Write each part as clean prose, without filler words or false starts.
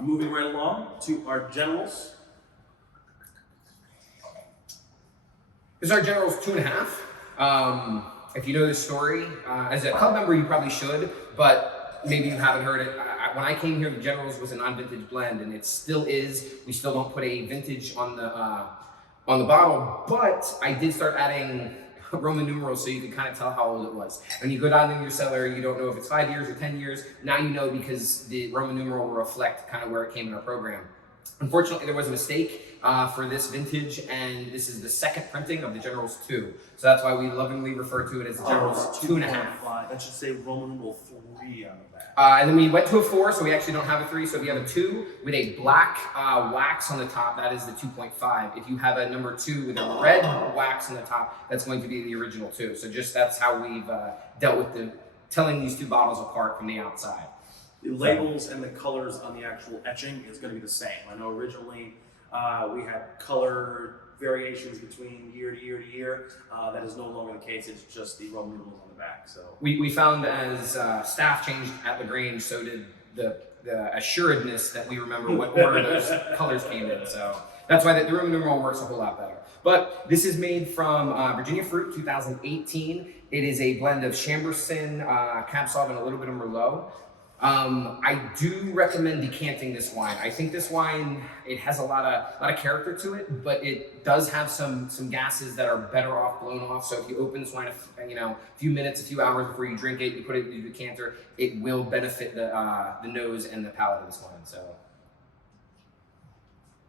Moving right along to our generals. This is our general's 2.5. If you know this story, as a club member, you probably should, but maybe you haven't heard it. When I came here, the general's was a non-vintage blend, and it still is. We still don't put a vintage on the bottle, but I did start adding Roman numerals so you can kind of tell how old it was. When you go down in your cellar, you don't know if it's 5 years or 10 years. Now you know because the Roman numeral will reflect kind of where it came in our program. Unfortunately, there was a mistake for this vintage, and this is the second printing of the General's 2. So that's why we lovingly refer to it as the General's 2.5. That should say Roman numeral 3 on the back. And then we went to a 4, so we actually don't have a 3. So if you have a 2 with a black wax on the top, that is the 2.5. If you have a number 2 with a red wax on the top, that's going to be the original 2. So just that's how we've dealt with telling these two bottles apart from the outside. The labels and the colors on the actual etching is going to be the same. I know originally we had color variations between year to year to year. That is no longer the case. It's just the Roman numerals on the back. So we found as staff changed at LaGrange, so did the assuredness that we remember what order those colors came in. So that's why the Roman numeral works a whole lot better. But this is made from Virginia Fruit 2018. It is a blend of Chambourcin, Cab Sauv, and a little bit of Merlot. I do recommend decanting this wine. I think this wine, it has a lot of character to it, but it does have some gases that are better off blown off. So if you open this wine, a few minutes, a few hours before you drink it, you put it in the decanter, it will benefit the nose and the palate of this wine. So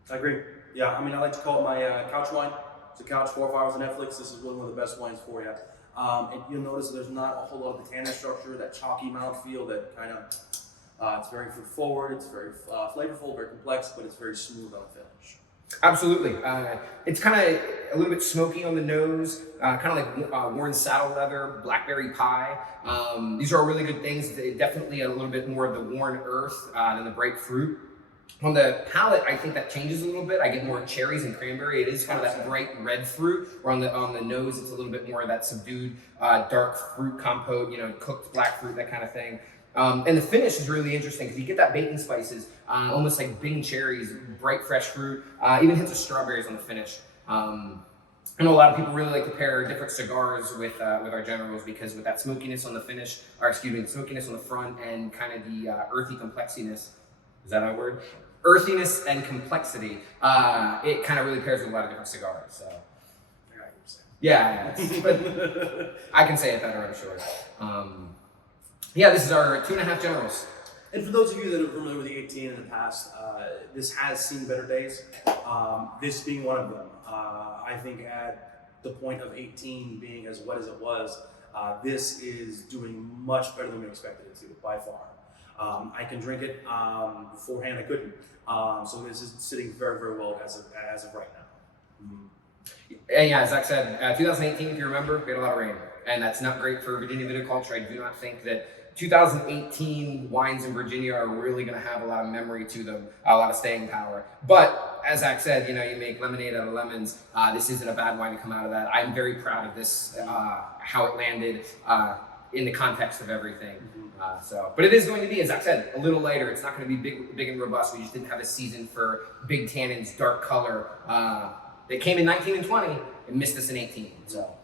I agree. Yeah, I mean, I like to call it my couch wine. It's a couch 4 or 5 hours on Netflix. This is really one of the best wines for you. And you'll notice there's not a whole lot of the tannin structure, that chalky mouthfeel, that kind of, it's very fruit forward, it's very flavorful, very complex, but it's very smooth on the finish. Absolutely. It's kind of a little bit smoky on the nose, kind of like worn saddle leather, blackberry pie. These are really good things. They definitely a little bit more of the worn earth than the bright fruit. On the palate, I think that changes a little bit. I get more cherries and cranberry. It is kind of that bright red fruit. Or on the nose, it's a little bit more of that subdued dark fruit compote, cooked black fruit, that kind of thing. And the finish is really interesting because you get that bacon spices, almost like Bing cherries, bright fresh fruit, even hints of strawberries on the finish. I know a lot of people really like to pair different cigars with our generals because with that smokiness on the finish, the smokiness on the front and kind of the earthy complexiness. Is that a word? Earthiness and complexity. It kind of really pairs with a lot of different cigars. So, yeah, but I can say it better, I'm sure. Yeah, this is our 2.5 generals. And for those of you that are familiar with the 18 in the past, this has seen better days. This being one of them. I think at the point of 18 being as wet as it was, this is doing much better than we expected it to, by far. I can drink it. Beforehand, I couldn't. So this is sitting very, very well as of right now. And yeah, as Zach said, 2018, if you remember, we had a lot of rain. And that's not great for Virginia viticulture. I do not think that 2018 wines in Virginia are really going to have a lot of memory to them, a lot of staying power. But as Zach said, you make lemonade out of lemons. This isn't a bad wine to come out of that. I'm very proud of this, how it landed in the context of everything. But it is going to be, as I said, a little lighter. It's not going to be big and robust. We just didn't have a season for big tannins, dark color. They came in 19 and 20 and missed us in 18. So.